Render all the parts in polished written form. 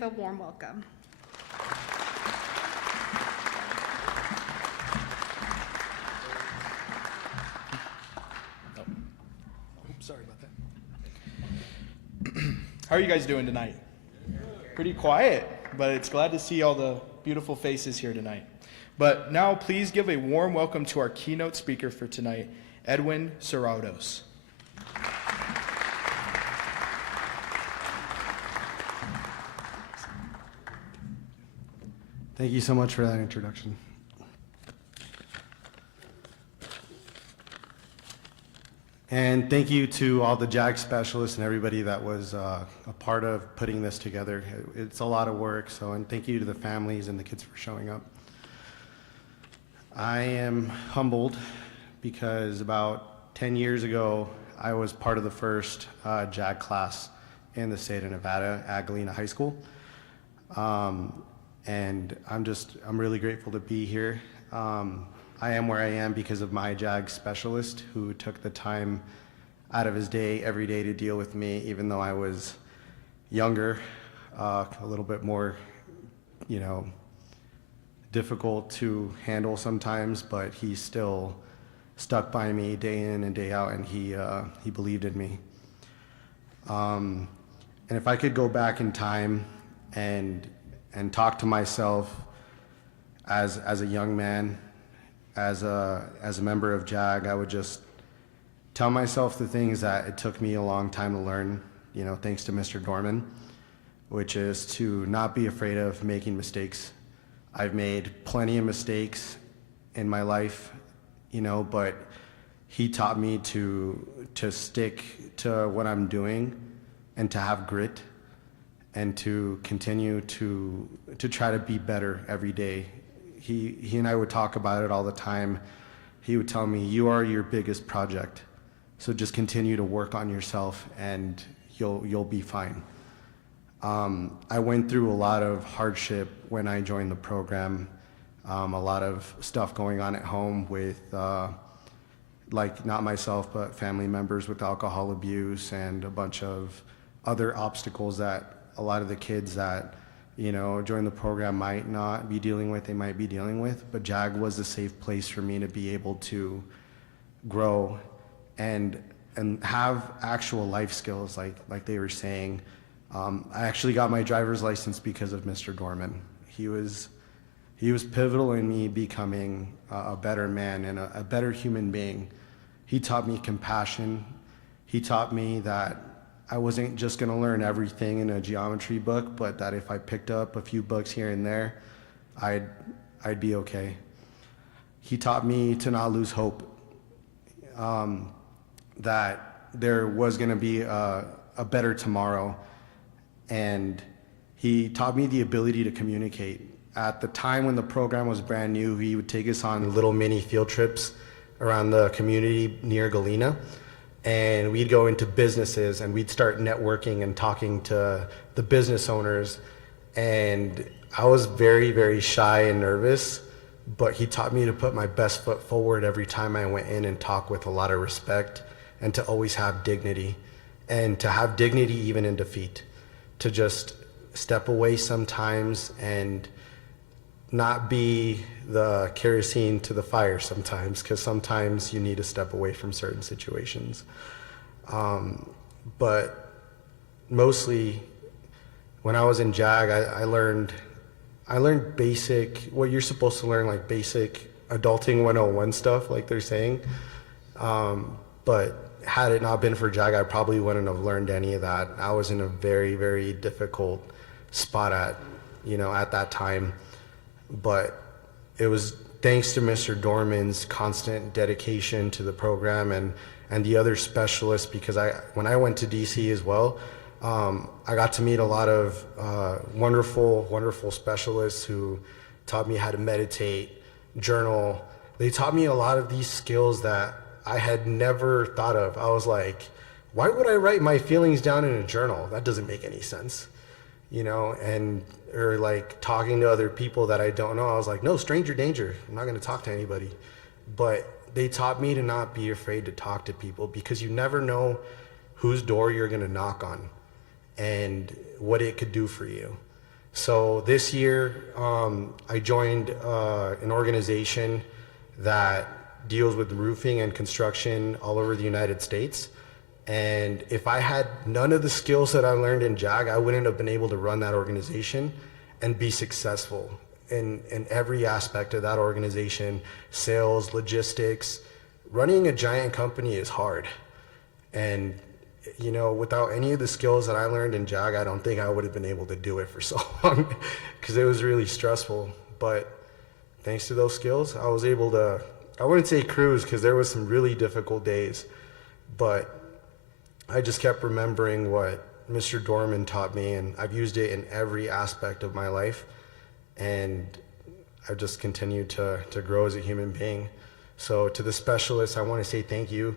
give a warm welcome. Sorry about that. How are you guys doing tonight? Pretty quiet, but it's glad to see all the beautiful faces here tonight. But now please give a warm welcome to our keynote speaker for tonight, Edwin Serratos. Thank you so much for that introduction. And thank you to all the JAG specialists and everybody that was a part of putting this together. It's a lot of work, and thank you to the families and the kids for showing up. I am humbled because about 10 years ago, I was part of the first JAG class in the state of Nevada at Galena High School. And I'm really grateful to be here. I am where I am because of my JAG specialist who took the time out of his day every day to deal with me, even though I was younger, a little bit more, difficult to handle sometimes, but he still stuck by me day in and day out, and he believed in me. And if I could go back in time and talk to myself as a young man, as a member of JAG, I would just tell myself the things that it took me a long time to learn, thanks to Mr. Dorman, which is to not be afraid of making mistakes. I've made plenty of mistakes in my life, but he taught me to stick to what I'm doing and to have grit and to continue to try to be better every day. He and I would talk about it all the time. He would tell me, you are your biggest project, so just continue to work on yourself and you'll be fine. I went through a lot of hardship when I joined the program, a lot of stuff going on at home with, not myself, but family members with alcohol abuse and a bunch of other obstacles that a lot of the kids that join the program might not be dealing with, they might be dealing with, but JAG was a safe place for me to be able to grow and have actual life skills like they were saying. I actually got my driver's license because of Mr. Dorman. He was pivotal in me becoming a better man and a better human being. He taught me compassion. He taught me that I wasn't just gonna learn everything in a geometry book, but that if I picked up a few books here and there, I'd be okay. He taught me to not lose hope, that there was gonna be a better tomorrow, and he taught me the ability to communicate. At the time when the program was brand new, he would take us on little mini field trips around the community near Galena. And we'd go into businesses and we'd start networking and talking to the business owners. And I was very, very shy and nervous, but he taught me to put my best foot forward every time I went in and talk with a lot of respect and to always have dignity and to have dignity even in defeat, to just step away sometimes and not be the kerosene to the fire sometimes, because sometimes you need to step away from certain situations. But mostly when I was in JAG, I learned basic, what you're supposed to learn, like basic adulting 101 stuff, like they're saying. But had it not been for JAG, I probably wouldn't have learned any of that. I was in a very, very difficult spot at that time. But it was thanks to Mr. Dorman's constant dedication to the program and the other specialists, because when I went to DC as well, I got to meet a lot of wonderful, wonderful specialists who taught me how to meditate, journal. They taught me a lot of these skills that I had never thought of. I was like, why would I write my feelings down in a journal? That doesn't make any sense, or like talking to other people that I don't know. I was like, no, stranger danger. I'm not gonna talk to anybody. But they taught me to not be afraid to talk to people, because you never know whose door you're gonna knock on and what it could do for you. So this year, I joined an organization that deals with roofing and construction all over the United States. And if I had none of the skills that I learned in JAG, I wouldn't have been able to run that organization and be successful in every aspect of that organization: sales, logistics. Running a giant company is hard. And you know, without any of the skills that I learned in JAG, I don't think I would have been able to do it for so long because it was really stressful. But thanks to those skills, I was able to, I wouldn't say cruise because there was some really difficult days, but I just kept remembering what Mr. Dorman taught me, and I've used it in every aspect of my life, and I've just continued to grow as a human being. So to the specialists, I want to say thank you.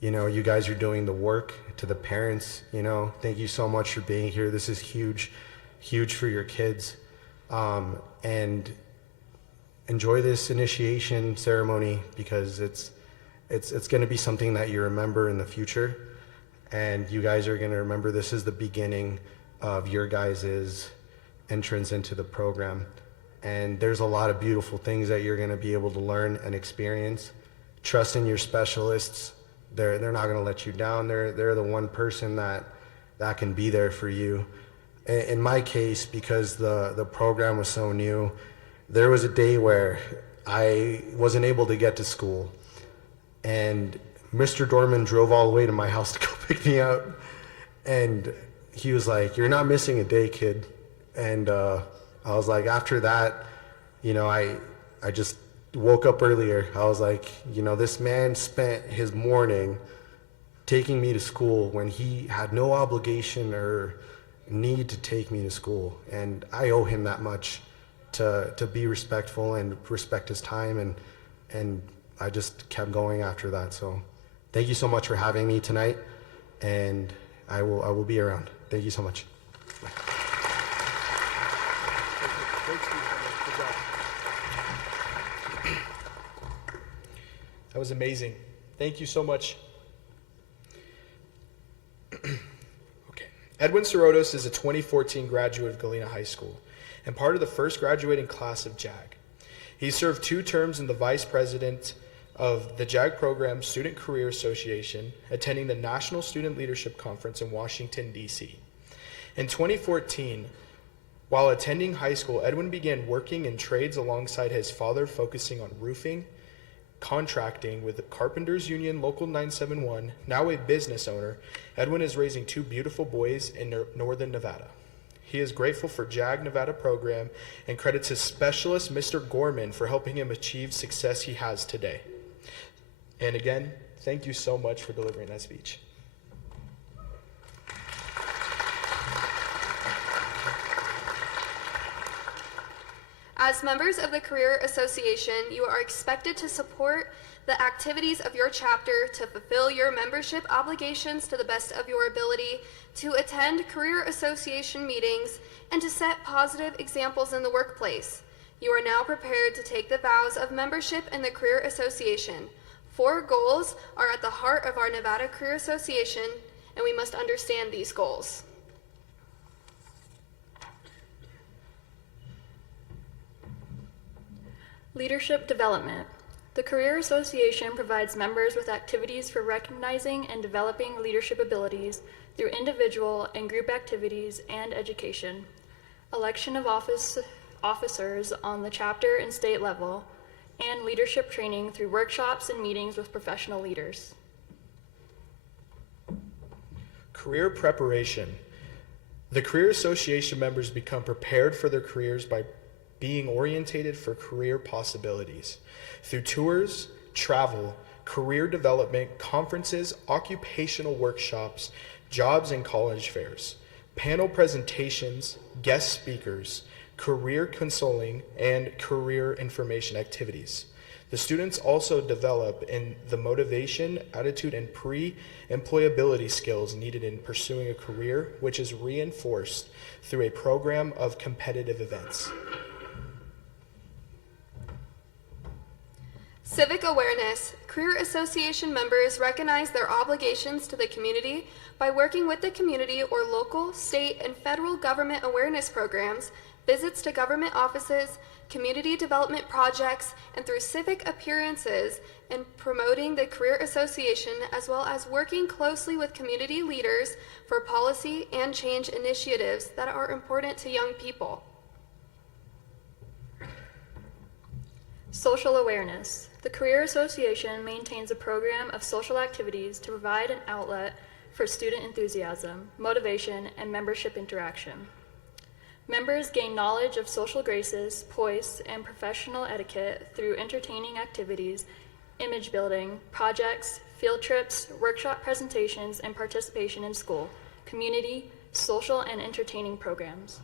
You know, you guys are doing the work. To the parents, you know, thank you so much for being here. This is huge, huge for your kids. And enjoy this initiation ceremony because it's going to be something that you remember in the future. And you guys are going to remember this is the beginning of your guys' entrance into the program. And there's a lot of beautiful things that you're going to be able to learn and experience. Trust in your specialists. They're not going to let you down. They're the one person that can be there for you. In my case, because the program was so new, there was a day where I wasn't able to get to school, and Mr. Dorman drove all the way to my house to go pick me up, and he was like, "You're not missing a day, kid." And I was like, after that, you know, I just woke up earlier. I was like, you know, this man spent his morning taking me to school when he had no obligation or need to take me to school, and I owe him that much to be respectful and respect his time, and I just kept going after that. So thank you so much for having me tonight, and I will be around. Thank you so much. Bye. That was amazing. Thank you so much. Okay. Edwin Sorotos is a 2014 graduate of Galena High School and part of the first graduating class of JAG. He served 2 terms in the vice president of the JAG program Student Career Association, attending the National Student Leadership Conference in Washington, D.C. In 2014, while attending high school, Edwin began working in trades alongside his father, focusing on roofing, contracting with the Carpenters Union Local 971. Now a business owner, Edwin is raising 2 beautiful boys in northern Nevada. He is grateful for JAG Nevada program and credits his specialist, Mr. Gorman, for helping him achieve success he has today. And again, thank you so much for delivering that speech. As members of the Career Association, you are expected to support the activities of your chapter, to fulfill your membership obligations to the best of your ability, to attend Career Association meetings, and to set positive examples in the workplace. You are now prepared to take the vows of membership in the Career Association. 4 goals are at the heart of our Nevada Career Association, and we must understand these goals. Leadership development. The Career Association provides members with activities for recognizing and developing leadership abilities through individual and group activities and education, election of officers on the chapter and state level, and leadership training through workshops and meetings with professional leaders. Career preparation. The Career Association members become prepared for their careers by being orientated for career possibilities through tours, travel, career development, conferences, occupational workshops, jobs and college fairs, panel presentations, guest speakers, career consulting, and career information activities. The students also develop in the motivation, attitude, and pre-employability skills needed in pursuing a career, which is reinforced through a program of competitive events. Civic awareness. Career Association members recognize their obligations to the community by working with the community or local, state, and federal government awareness programs, visits to government offices, community development projects, and through civic appearances in promoting the Career Association, as well as working closely with community leaders for policy and change initiatives that are important to young people. Social awareness. The Career Association maintains a program of social activities to provide an outlet for student enthusiasm, motivation, and membership interaction. Members gain knowledge of social graces, poise, and professional etiquette through entertaining activities, image building, projects, field trips, workshop presentations, and participation in school, community, social, and entertaining programs.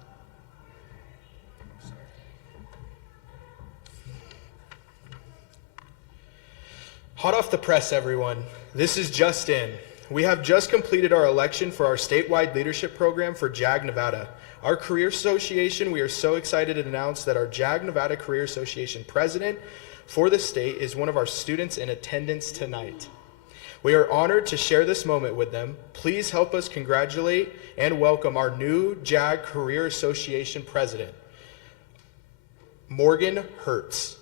Hot off the press, everyone. This is just in. We have just completed our election for our statewide leadership program for JAG Nevada. Our Career Association, we are so excited to announce that our JAG Nevada Career Association president for the state is one of our students in attendance tonight. We are honored to share this moment with them. Please help us congratulate and welcome our new JAG Career Association president, Morgan Hertz.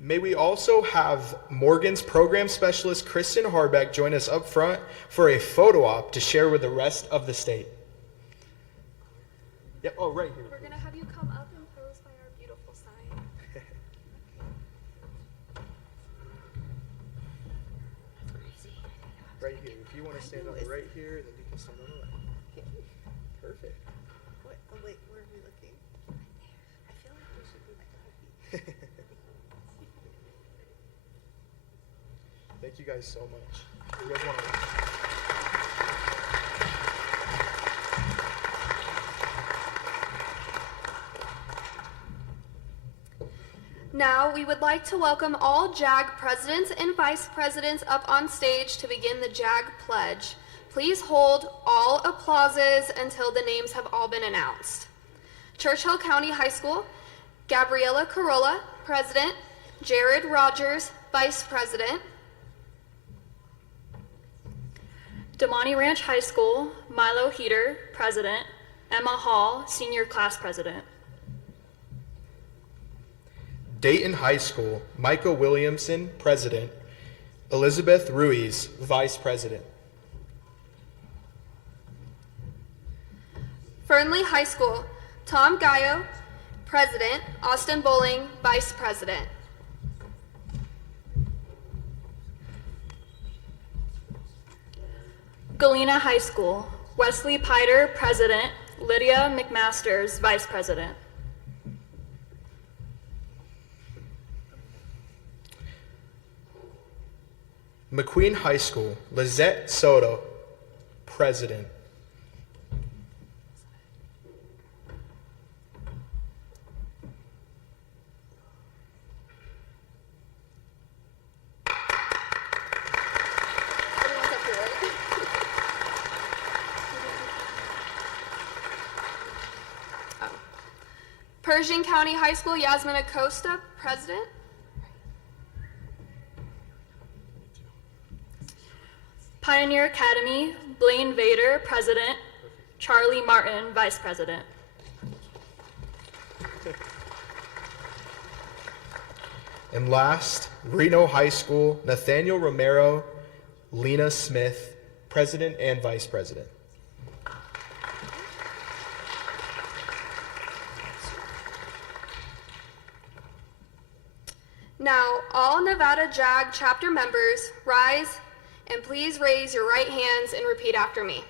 May we also have Morgan's program specialist, Kristen Harbeck, join us up front for a photo op to share with the rest of the state. Yep, oh, right here. We're going to have you come up and pose by our beautiful sign. Right here. If you want to stand on the right here, then you can stand on the left. Perfect. Wait, where are we looking? I feel like we should be like Thank you guys so much. You guys want to... Now, we would like to welcome all JAG presidents and vice presidents up on stage to begin the JAG pledge. Please hold all applauses until the names have all been announced. Churchill County High School, Gabriela Corolla, President. Jared Rogers, Vice President. Damani Ranch High School, Milo Heater, President. Emma Hall, Senior Class President. Dayton High School, Micah Williamson, President. Elizabeth Ruiz, Vice President. Fernley High School, Tom Gallo, President. Austin Bowling, Vice President. Galena High School, Wesley Piter, President. Lydia McMasters, Vice President. McQueen High School, Lizette Soto, President. Everyone's up here, right? Oh. Pershing County High School, Yasmin Acosta, President. Pioneer Academy, Blaine Vader, President. Charlie Martin, Vice President. And last, Reno High School, Nathaniel Romero, Lena Smith, President and Vice President. Now, all Nevada JAG chapter members, rise and please raise your right hands and repeat after me.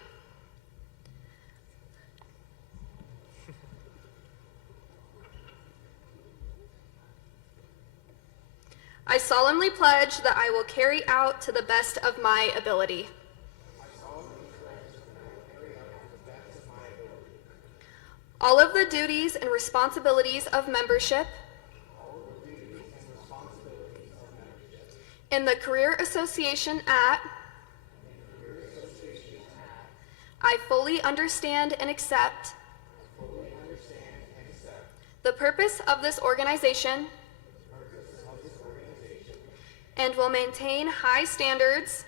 I solemnly pledge that I will carry out to the best of my ability. All of the duties and responsibilities of membership in the Career Association at I fully understand and accept the purpose of this organization and will maintain high standards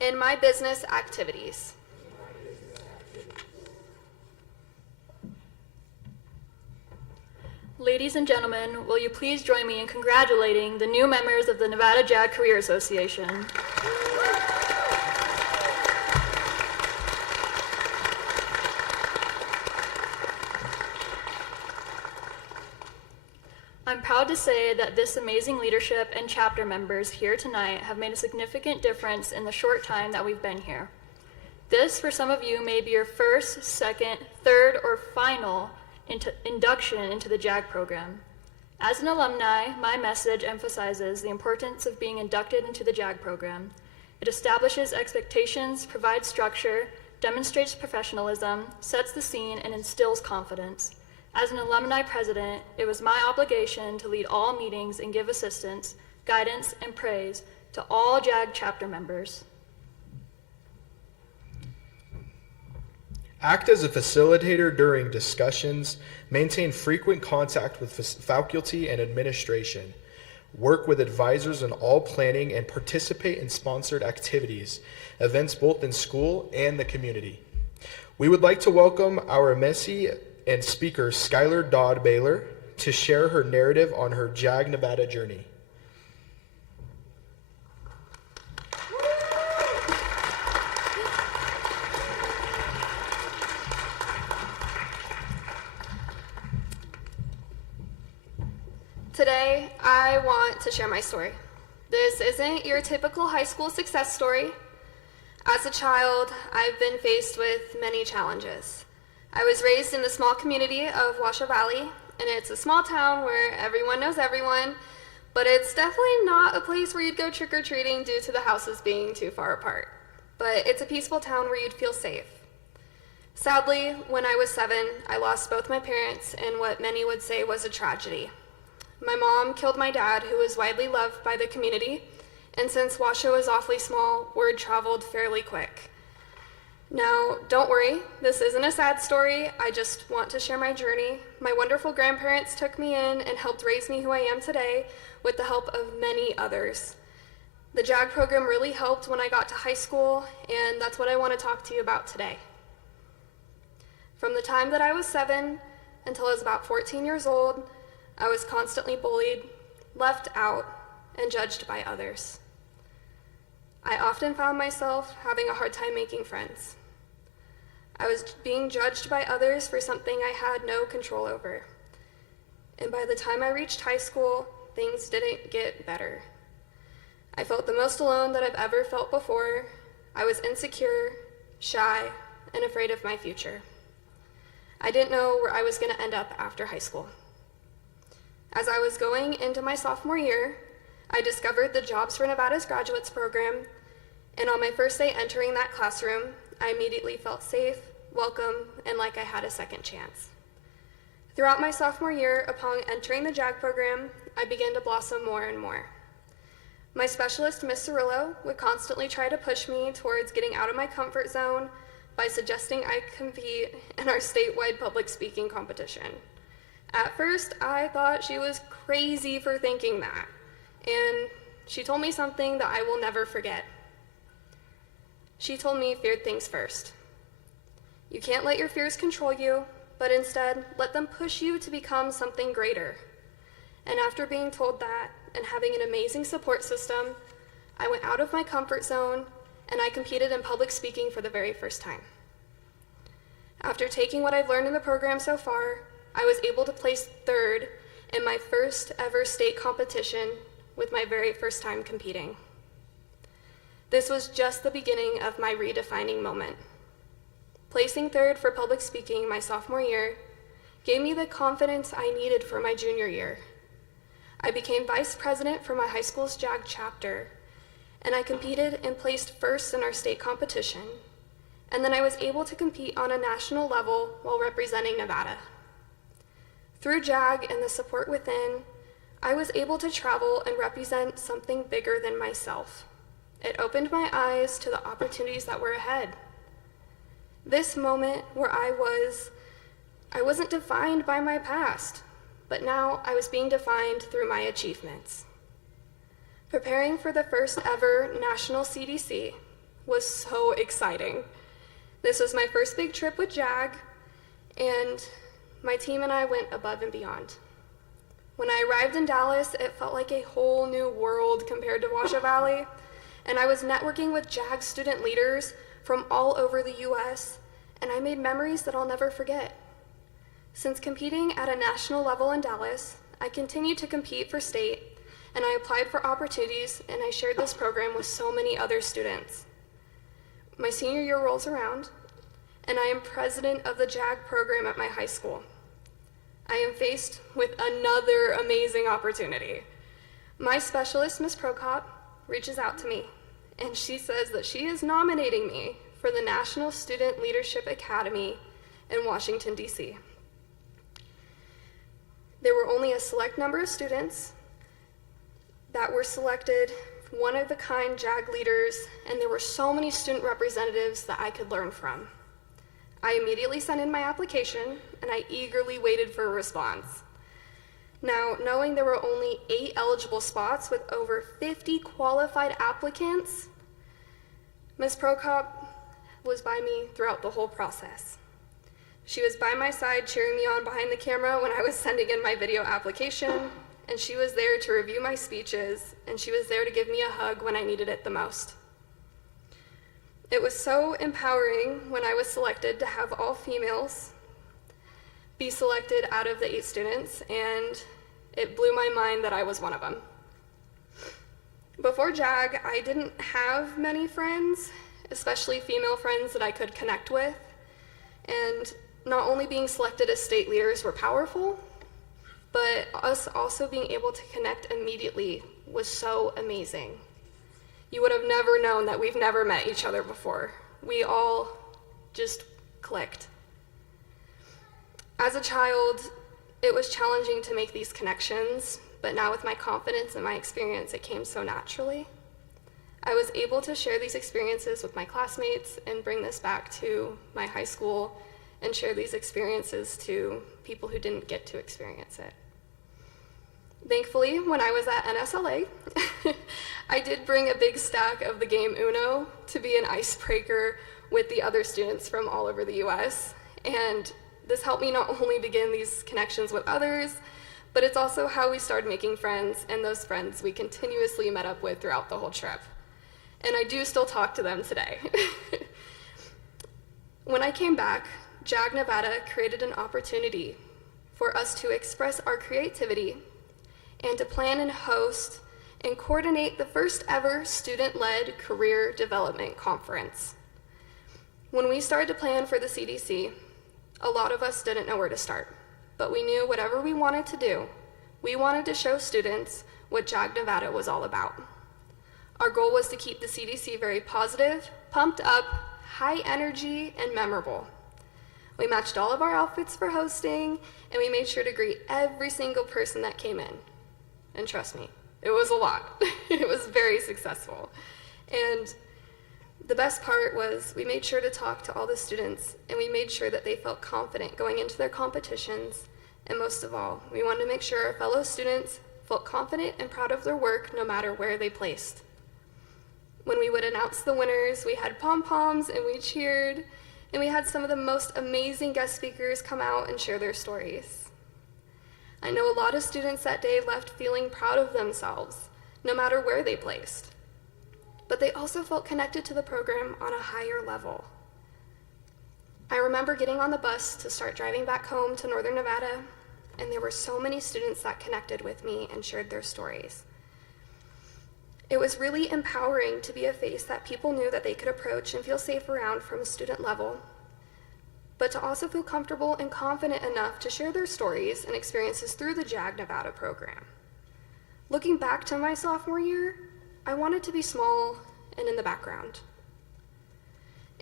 in my business activities. Ladies and gentlemen, will you please join me in congratulating the new members of the Nevada JAG Career Association. I'm proud to say that this amazing leadership and chapter members here tonight have made a significant difference in the short time that we've been here. This, for some of you, may be your first, second, third, or final induction into the JAG program. As an alumni, my message emphasizes the importance of being inducted into the JAG program. It establishes expectations, provides structure, demonstrates professionalism, sets the scene, and instills confidence. As an alumni president, it was my obligation to lead all meetings and give assistance, guidance, and praise to all JAG chapter members. Act as a facilitator during discussions, maintain frequent contact with faculty and administration, work with advisors in all planning, and participate in sponsored activities, events both in school and the community. We would like to welcome our Messi and speaker Skylar Dodd Baylor to share her narrative on her JAG Nevada journey. Today, I want to share my story. This isn't your typical high school success story. As a child, I've been faced with many challenges. I was raised in the small community of Washoe Valley, and it's a small town where everyone knows everyone, but it's definitely not a place where you'd go trick-or-treating due to the houses being too far apart. But it's a peaceful town where you'd feel safe. Sadly, when I was 7, I lost both my parents in what many would say was a tragedy. My mom killed my dad, who was widely loved by the community, and since Washoe is awfully small, word traveled fairly quick. Now, don't worry, this isn't a sad story. I just want to share my journey. My wonderful grandparents took me in and helped raise me who I am today with the help of many others. The JAG program really helped when I got to high school, and that's what I want to talk to you about today. From the time that I was 7 until I was about 14 years old, I was constantly bullied, left out, and judged by others. I often found myself having a hard time making friends. I was being judged by others for something I had no control over. And by the time I reached high school, things didn't get better. I felt the most alone that I've ever felt before. I was insecure, shy, and afraid of my future. I didn't know where I was going to end up after high school. As I was going into my sophomore year, I discovered the Jobs for Nevada's Graduates program, and on my first day entering that classroom, I immediately felt safe, welcome, and like I had a second chance. Throughout my sophomore year, upon entering the JAG program, I began to blossom more and more. My specialist, Miss Cirillo, would constantly try to push me towards getting out of my comfort zone by suggesting I compete in our statewide public speaking competition. At first, I thought she was crazy for thinking that, and she told me something that I will never forget. She told me feared things first. You can't let your fears control you, but instead, let them push you to become something greater. And after being told that, and having an amazing support system, I went out of my comfort zone, and I competed in public speaking for the very first time. After taking what I've learned in the program so far, I was able to place 3rd in my first ever state competition with my very first time competing. This was just the beginning of my redefining moment. Placing 3rd for public speaking my sophomore year gave me the confidence I needed for my junior year. I became vice president for my high school's JAG chapter, and I competed and placed 1st in our state competition, and then I was able to compete on a national level while representing Nevada. Through JAG and the support within, I was able to travel and represent something bigger than myself, It opened my eyes to the opportunities that were ahead. This moment where I wasn't defined by my past, but now I was being defined through my achievements. Preparing for the first ever national CDC was so exciting. This was my first big trip with JAG, and my team and I went above and beyond. When I arrived in Dallas, it felt like a whole new world compared to Washoe Valley, and I was networking with JAG student leaders from all over the US, and I made memories that I'll never forget. Since competing at a national level in Dallas, I continued to compete for state, and I applied for opportunities, and I shared this program with so many other students. My senior year rolls around, and I am president of the JAG program at my high school. I am faced with another amazing opportunity. My specialist, Ms. Prokop, reaches out to me, and she says that she is nominating me for the National Student Leadership Academy in Washington, D.C. There were only a select number of students that were selected, one-of-a-kind JAG leaders, and there were so many student representatives that I could learn from. I immediately sent in my application, and I eagerly waited for a response. Now, knowing there were only 8 eligible spots with over 50 qualified applicants, Ms. Prokop was by me throughout the whole process. She was by my side cheering me on behind the camera when I was sending in my video application, and she was there to review my speeches, and she was there to give me a hug when I needed it the most. It was so empowering when I was selected to have all females be selected out of the 8 students, and it blew my mind that I was one of them. Before JAG, I didn't have many friends, especially female friends that I could connect with, and not only being selected as state leaders were powerful, but us also being able to connect immediately was so amazing. You would have never known that we've never met each other before. We all just clicked. As a child, it was challenging to make these connections, but now with my confidence and my experience, it came so naturally. I was able to share these experiences with my classmates and bring this back to my high school and share these experiences to people who didn't get to experience it. Thankfully, when I was at NSLA, I did bring a big stack of the game Uno to be an icebreaker with the other students from all over the US. And this helped me not only begin these connections with others, but it's also how we started making friends, and those friends we continuously met up with throughout the whole trip. And I do still talk to them today. When I came back, JAG Nevada created an opportunity for us to express our creativity and to plan and host and coordinate the first ever student-led career development conference. When we started to plan for the CDC, a lot of us didn't know where to start, but we knew whatever we wanted to do, we wanted to show students what JAG Nevada was all about. Our goal was to keep the CDC very positive, pumped up, high energy, and memorable. We matched all of our outfits for hosting, and we made sure to greet every single person that came in. And trust me, it was a lot. It was very successful. And the best part was we made sure to talk to all the students, and we made sure that they felt confident going into their competitions. And most of all, we wanted to make sure our fellow students felt confident and proud of their work no matter where they placed. When we would announce the winners, we had pom-poms and we cheered, and we had some of the most amazing guest speakers come out and share their stories. I know a lot of students that day left feeling proud of themselves, no matter where they placed. But they also felt connected to the program on a higher level. I remember getting on the bus to start driving back home to Northern Nevada, and there were so many students that connected with me and shared their stories. It was really empowering to be a face that people knew that they could approach and feel safe around from a student level, but to also feel comfortable and confident enough to share their stories and experiences through the JAG Nevada program. Looking back to my sophomore year, I wanted to be small and in the background.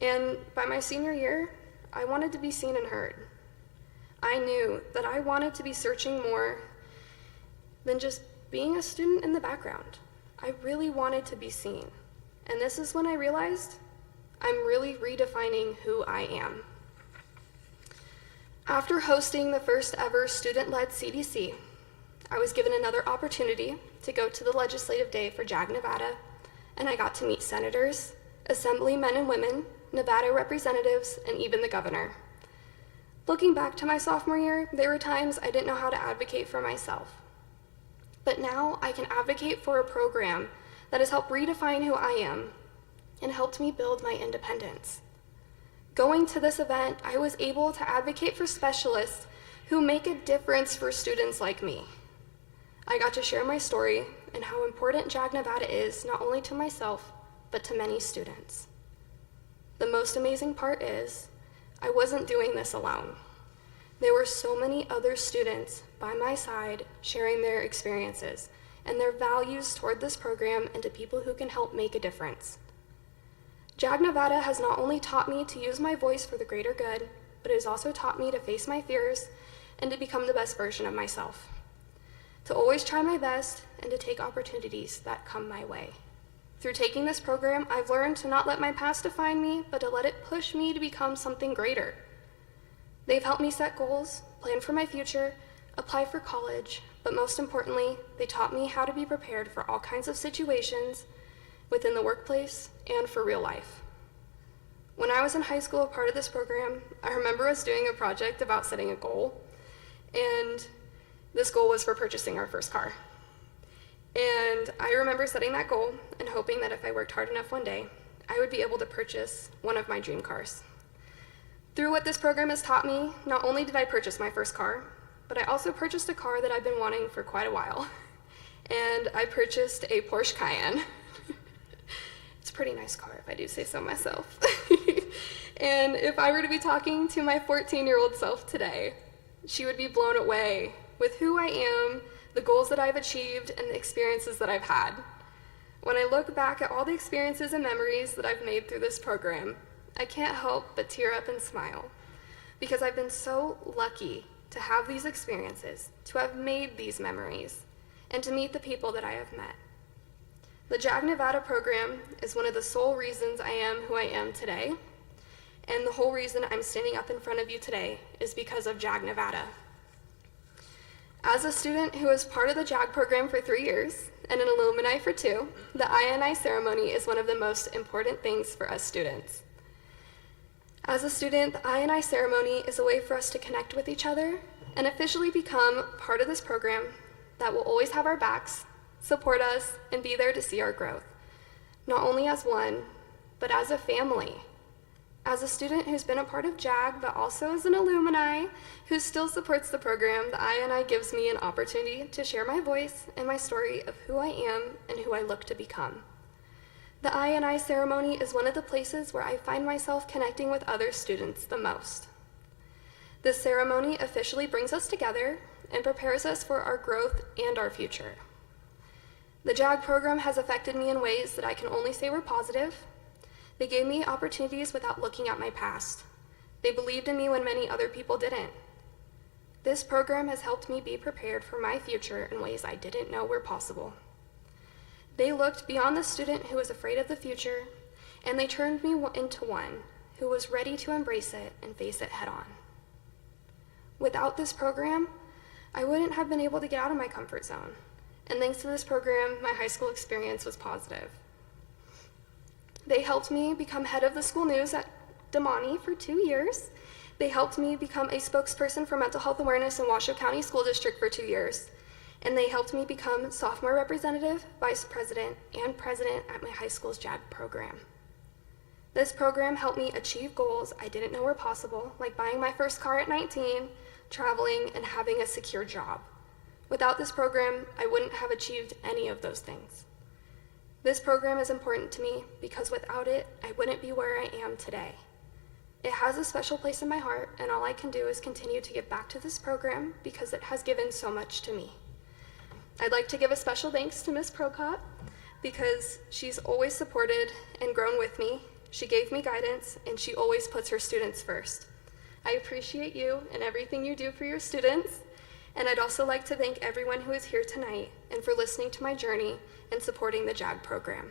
And by my senior year, I wanted to be seen and heard. I knew that I wanted to be searching more than just being a student in the background. I really wanted to be seen, And this is when I realized I'm really redefining who I am. After hosting the first ever student-led CDC, I was given another opportunity to go to the legislative day for JAG Nevada, and I got to meet senators, assemblymen and women, Nevada representatives, and even the governor. Looking back to my sophomore year, there were times I didn't know how to advocate for myself. But now I can advocate for a program that has helped redefine who I am and helped me build my independence. Going to this event, I was able to advocate for specialists who make a difference for students like me. I got to share my story and how important JAG Nevada is not only to myself, but to many students. The most amazing part is, I wasn't doing this alone. There were so many other students by my side sharing their experiences and their values toward this program and to people who can help make a difference. JAG Nevada has not only taught me to use my voice for the greater good, but it has also taught me to face my fears and to become the best version of myself. To always try my best and to take opportunities that come my way. Through taking this program, I've learned to not let my past define me, but to let it push me to become something greater. They've helped me set goals, plan for my future, apply for college, but most importantly, they taught me how to be prepared for all kinds of situations within the workplace and for real life. When I was in high school, a part of this program, I remember us doing a project about setting a goal, and this goal was for purchasing our first car. And I remember setting that goal and hoping that if I worked hard enough one day, I would be able to purchase one of my dream cars. Through what this program has taught me, not only did I purchase my first car, but I also purchased a car that I've been wanting for quite a while. And I purchased a Porsche Cayenne. It's a pretty nice car, if I do say so myself. And if I were to be talking to my 14-year-old self today, she would be blown away with who I am, the goals that I've achieved, and the experiences that I've had. When I look back at all the experiences and memories that I've made through this program, I can't help but tear up and smile, because I've been so lucky to have these experiences, to have made these memories, and to meet the people that I have met. The JAG Nevada program is one of the sole reasons I am who I am today, and the whole reason I'm standing up in front of you today is because of JAG Nevada. As a student who was part of the JAG program for 3 years and an alumni for 2, the INI ceremony is one of the most important things for us students. As a student, the INI ceremony is a way for us to connect with each other and officially become part of this program that will always have our backs, support us, and be there to see our growth, not only as one, but as a family. As a student who's been a part of JAG, but also as an alumni who still supports the program, the INI gives me an opportunity to share my voice and my story of who I am and who I look to become. The INI ceremony is one of the places where I find myself connecting with other students the most. This ceremony officially brings us together and prepares us for our growth and our future. The JAG program has affected me in ways that I can only say were positive. They gave me opportunities without looking at my past. They believed in me when many other people didn't. This program has helped me be prepared for my future in ways I didn't know were possible. They looked beyond the student who was afraid of the future, and they turned me into one who was ready to embrace it and face it head on. Without this program, I wouldn't have been able to get out of my comfort zone. And thanks to this program, my high school experience was positive. They helped me become head of the school news at Damani for 2 years. They helped me become a spokesperson for mental health awareness in Washoe County School District for 2 years. And they helped me become sophomore representative, vice president, and president at my high school's JAG program. This program helped me achieve goals I didn't know were possible, like buying my first car at 19, traveling, and having a secure job. Without this program, I wouldn't have achieved any of those things. This program is important to me because without it, I wouldn't be where I am today. It has a special place in my heart, and all I can do is continue to give back to this program because it has given so much to me. I'd like to give a special thanks to Ms. Procott because she's always supported and grown with me. She gave me guidance, and she always puts her students first. I appreciate you and everything you do for your students, and I'd also like to thank everyone who is here tonight and for listening to my journey and supporting the JAG program.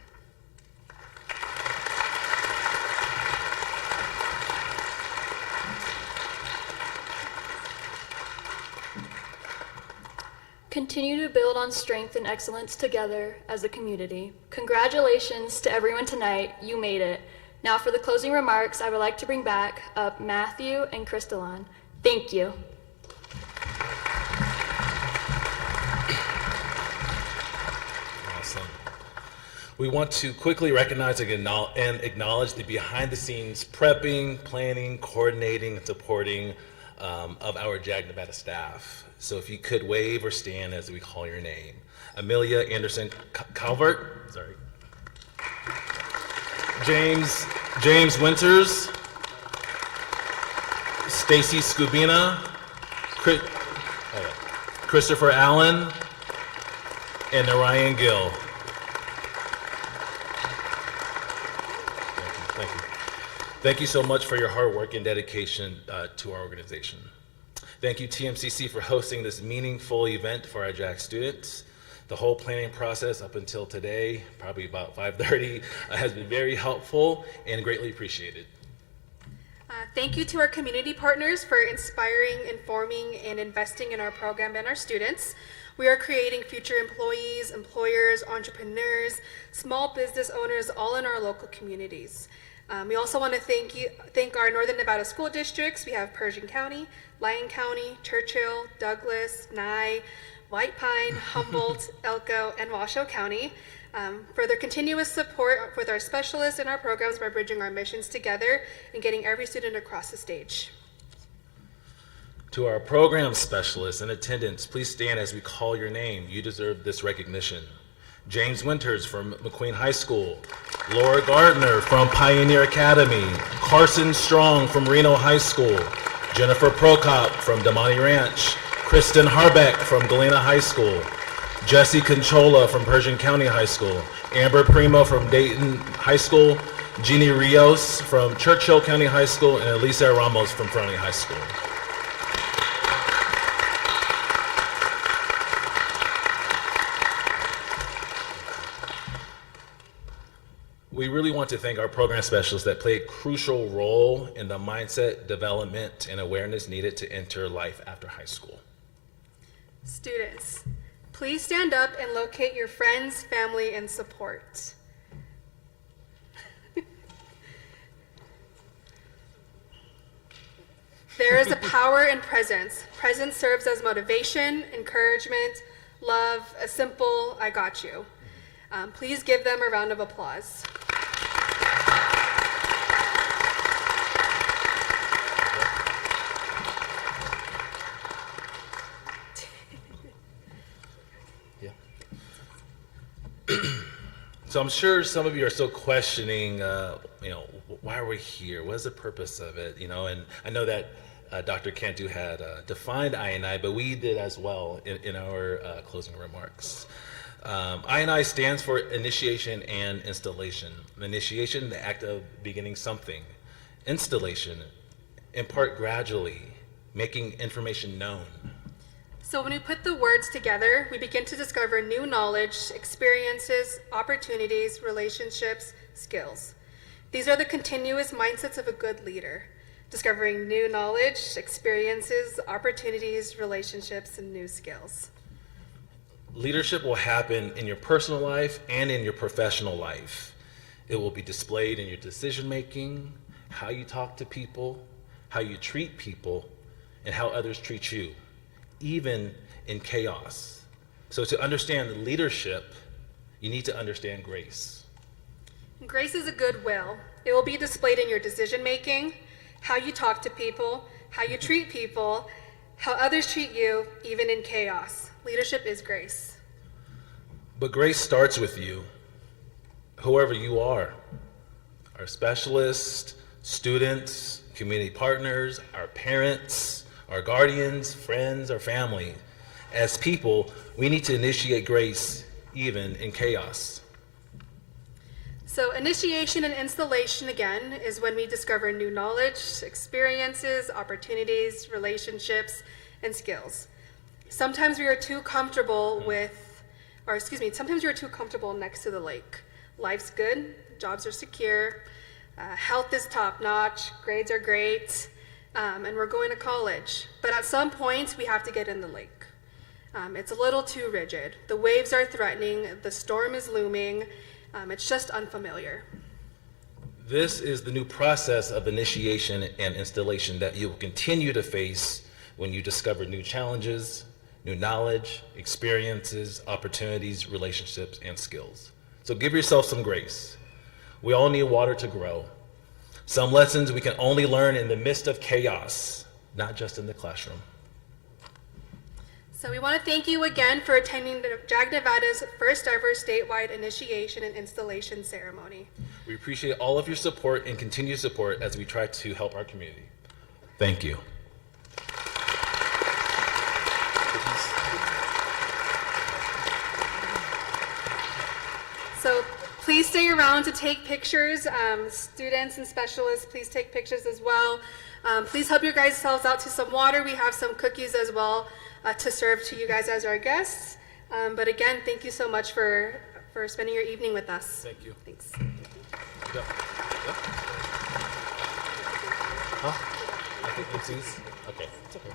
Continue to build on strength and excellence together as a community. Congratulations to everyone tonight. You made it. Now for the closing remarks, I would like to bring back up Matthew and Crystalline. Thank you. Awesome. We want to quickly recognize and acknowledge the behind-the-scenes prepping, planning, coordinating, and supporting of our JAG Nevada staff. So if you could wave or stand as we call your name. Amelia Anderson Calvert, sorry. James Winters, Stacy Scubina, Christopher Allen, and Narayan Gill. Thank you. Thank you so much for your hard work and dedication to our organization. Thank you, TMCC, for hosting this meaningful event for our JAG students. The whole planning process up until today, probably about 5:30, has been very helpful and greatly appreciated. Thank you to our community partners for inspiring, informing, and investing in our program and our students. We are creating future employees, employers, entrepreneurs, small business owners, all in our local communities. We also want to thank our Northern Nevada school districts. We have Pershing County, Lyon County, Churchill, Douglas, Nye, White Pine, Humboldt, Elko, and Washoe County for their continuous support with our specialists and our programs by bridging our missions together and getting every student across the stage. To our program specialists in attendance, please stand as we call your name. You deserve this recognition. James Winters from McQueen High School, Laura Gardner from Pioneer Academy, Carson Strong from Reno High School, Jennifer Prokop from Damani Ranch, Kristen Harbeck from Galena High School, Jesse Conchola from Pershing County High School, Amber Primo from Dayton High School, Jeannie Rios from Churchill County High School, and Elisa Ramos from Frontenac High School. We really want to thank our program specialists that play a crucial role in the mindset development and awareness needed to enter life after high school. Students, please stand up and locate your friends, family, and support. There is a power in presence. Presence serves as motivation, encouragement, love, a simple, I got you. Please give them a round of applause. So I'm sure some of you are still questioning, why are we here? What is the purpose of it? And I know that Dr. Cantu had defined I&I, but we did as well in our closing remarks. I&I stands for initiation and installation. Initiation, the act of beginning something. Installation, impart gradually, making information known. So when we put the words together, we begin to discover new knowledge, experiences, opportunities, relationships, skills. These are the continuous mindsets of a good leader, discovering new knowledge, experiences, opportunities, relationships, and new skills. Leadership will happen in your personal life and in your professional life. It will be displayed in your decision-making, how you talk to people, how you treat people, and how others treat you, even in chaos. So to understand leadership, you need to understand grace. Grace is a goodwill. It will be displayed in your decision-making, how you talk to people, how you treat people, how others treat you, even in chaos. Leadership is grace. But grace starts with you, whoever you are, our specialists, students, community partners, our parents, our guardians, friends, our family. As people, we need to initiate grace even in chaos. So initiation and installation, again, is when we discover new knowledge, experiences, opportunities, relationships, and skills. Sometimes we are too comfortable sometimes we are too comfortable next to the lake. Life's good, jobs are secure, health is top-notch, grades are great, and we're going to college. But at some point, we have to get in the lake. It's a little too rigid. The waves are threatening, the storm is looming, it's just unfamiliar. This is the new process of initiation and installation that you will continue to face when you discover new challenges, new knowledge, experiences, opportunities, relationships, and skills. So give yourself some grace. We all need water to grow. Some lessons we can only learn in the midst of chaos, not just in the classroom. So we want to thank you again for attending JAG Nevada's first ever statewide initiation and installation ceremony. We appreciate all of your support and continued support as we try to help our community. Thank you. So please stay around to take pictures. Students and specialists, please take pictures as well. Please help your guys selves out to some water. We have some cookies as well to serve to you guys as our guests. But again, thank you so much for spending your evening with us. Thank you. Thanks. Yep. Yep. Huh? I think it's these. Okay, it's okay.